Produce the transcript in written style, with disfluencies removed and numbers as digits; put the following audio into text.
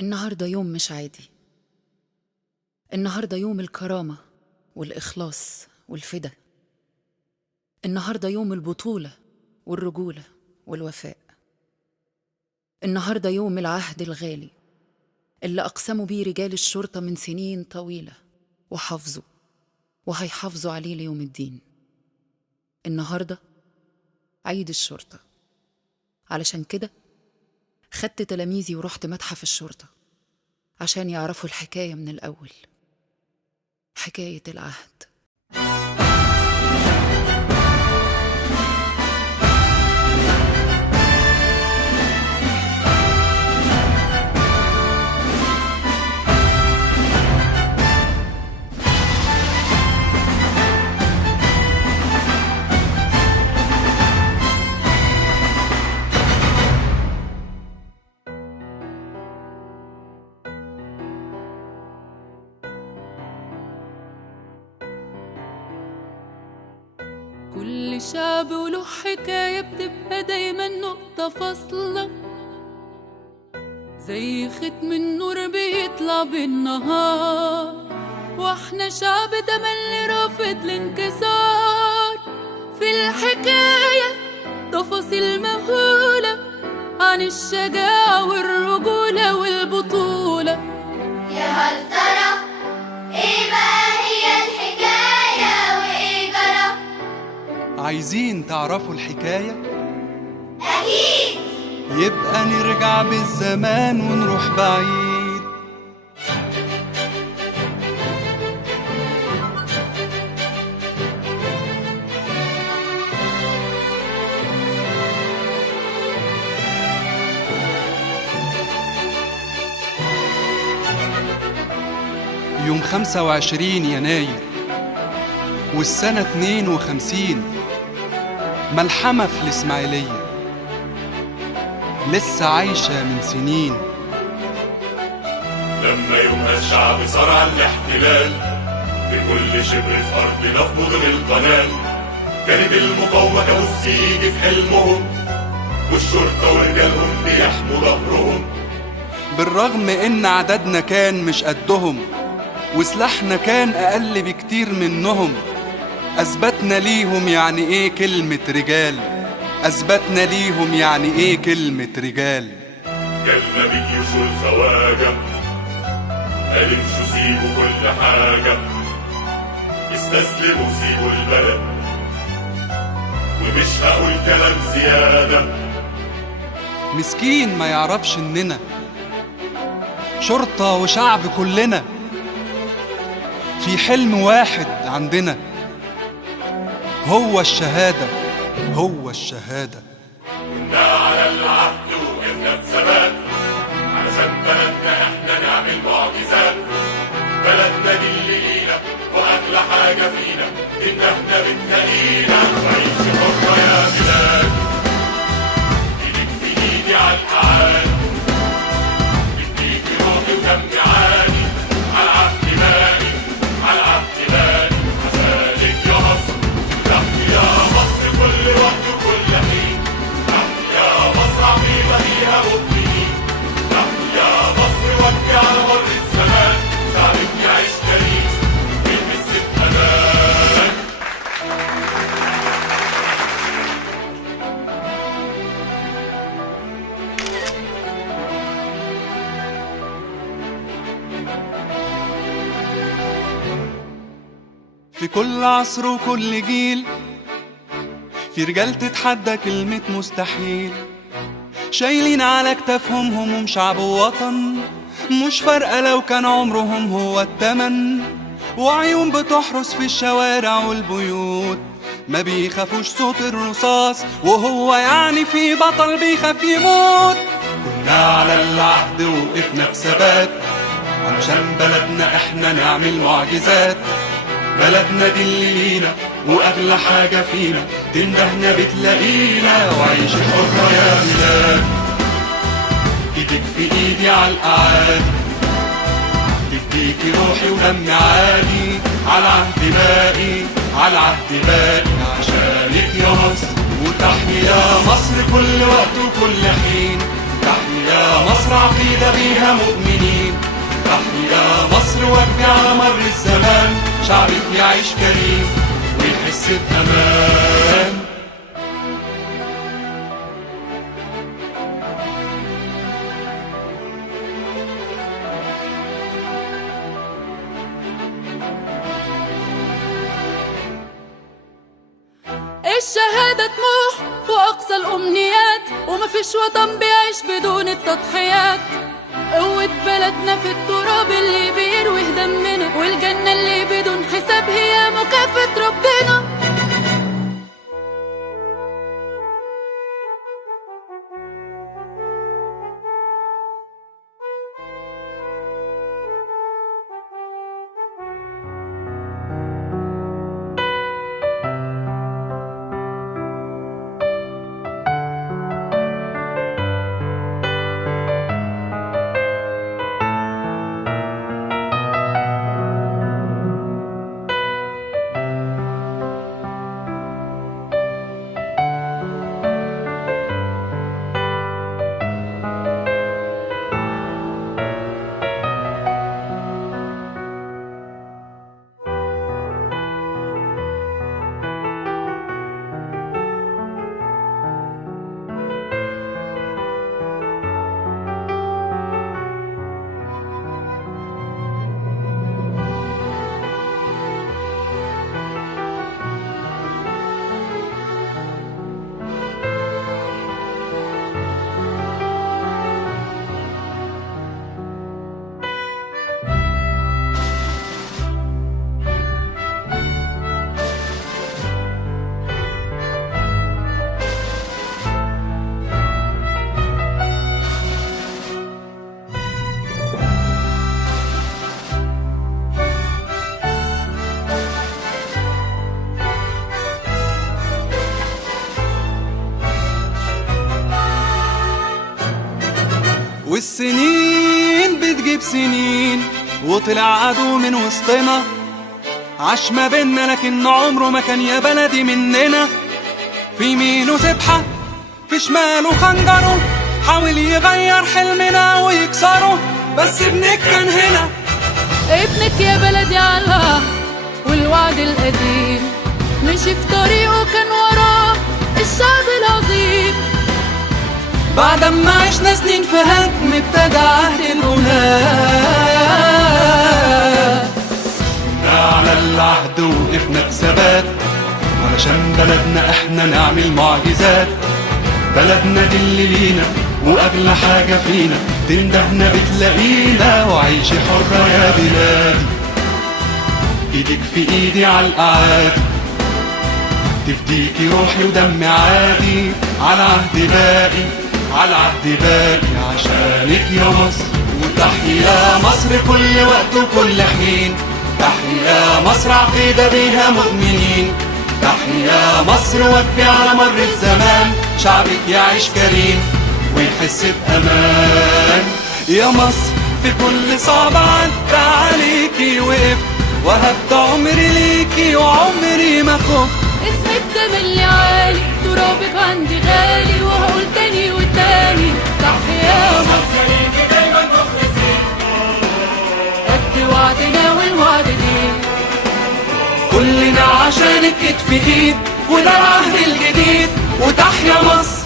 النهاردة يوم مش عادي. النهاردة يوم الكرامة والإخلاص والفدا. النهاردة يوم البطولة والرجولة والوفاء. النهاردة يوم العهد الغالي اللي أقسموا بيه رجال الشرطة من سنين طويلة وحافظوا وهيحافظوا عليه ليوم الدين. النهاردة عيد الشرطة، علشان كده خدت تلاميذي ورحت متحف الشرطة عشان يعرفوا الحكاية من الأول، حكاية العهد. كل شعب وله حكاية بتبقى دايما نقطة فاصلة، زي ختم النور بيطلع بالنهار، واحنا شعب تملي رافض الانكسار. في الحكاية تفاصيل مهولة عن الشجاعة والرجولة والبطولة. يا هل ترى ايه بقى هي الحكاية وايه جرى؟ عايزين تعرفوا الحكاية؟ أكيد. يبقى نرجع بالزمان ونروح بعيد. يوم 25 يناير والسنة 52، ملحمة في الإسماعيلية لسه عايشة من سنين. لما يومها الشعب صار على الاحتلال في كل شبر في أرضنا في مدن القناة، كانت المقاومة كابوس يجي في حلمهم، والشرطة ورجالهم بيحموا ظهرهم. بالرغم إن عددنا كان مش قدهم وسلاحنا كان أقل بكتير منهم، أثبتنا ليهم يعني إيه كلمة رجال. أثبتنا ليهم يعني إيه كلمة رجال. جالنا بجيوش الخواجة قال امشوا سيبوا كل حاجة، استسلموا سيبوا البلد، ومش هقول كلام زيادة. مسكين ما يعرفش إننا شرطة وشعب كلنا في حلم واحد عندنا، هو الشهادة، هو الشهادة. كنا على العهد وقفنا بثبات علشان بلدنا احنا نعمل معجزات. بلدنا دي اللي لينا واغلى حاجة فينا، ان احنا بتلاقينا وعيش حرة يا بلاد. ايدك في ايدي على الأعاد، اديكي روحي ودمي عادي، على عهد باقي على عهد باقي، عشانك يا مصر تحيا يا مصر كل وقت وكل حين. تحيا مصر عقيدة فيها مؤمنين، تحيا مصر وجه على مر الزمان، شعبك يعيش كريم بيحس بأمان. في كل عصر وكل جيل في رجال تتحدى كلمة مستحيل، شايلين على كتافهم هموم شعب ووطن، مش فارقة لو كان عمرهم هو التمن، وعيون بتحرس في الشوارع والبيوت، ما بيخافوش صوت الرصاص، وهو يعني في بطل بيخاف يموت. كنا على العهد وقفنا بثبات علشان بلدنا احنا نعمل معجزات. بلدنا دي اللي لينا واغلى حاجة فينا، تندهنا بتلاقينا وعيش حرة يا بلاد. ايدك في ايدي على الأعاد، تديكي روحي ودمي عادي، على عهد باقي على عهد باقي، عشانك يا مصر وتحيا مصر كل وقت وكل حين. تحيا مصر عقيدة بيها مؤمنين، تحيا مصر واجبي على مر الزمان، شعبك يعيش كريم ويحس بأمان. الشهادة طموح وأقصى الأمنيات، ومفيش وطن بيعيش بدون التضحيات. قوة بلدنا في التراب اللي بيروي دمنا، والجنة اللي بدون حساب هي مكافأة ربنا. والسنين بتجيب سنين وطلع عدو من وسطنا، عاش ما بينا لكن عمره ما كان يا بلدي مننا. في يمينه سبحة في شماله خنجره، حاول يغير حلمنا ويكسره، بس ابنك كان هنا. ابنك يا بلدي على والوعد القديم، مشي في طريقه كان وراه الشعب العظيم. بعد ما عشنا سنين في هدم ابتدى عهد البناء، على العهد وقفنا بثبات علشان بلدنا احنا نعمل معجزات. بلدنا دي اللي لينا واغلى حاجة فينا، تندهنا بتلاقينا وعيشي حرة يا بلادي. ايدك في ايدي على الاعادي، تفديكي روحي ودمي عادي. على عهد باقي على عهد باقي عشانك يا مصر. وتحيا مصر كل وقت وكل حين، تحيا مصر عقيدة بيها مؤمنين. تحيا مصر واجبي على مر الزمان، شعبك يعيش كريم ويحس بأمان. يا مصر في كل صعب عدى عليكي وقفت، وهبت عمري ليكي وعمري ما خفت. اسمك تملي عالي، ترابك عندي غالي، وهقول تاني وتاني تحيا مصر. ليكي دايما مخلصين، قد وعدنا والوعد ليه، كلنا عشانك كتف ايد، وده العهد الجديد. وتحيا مصر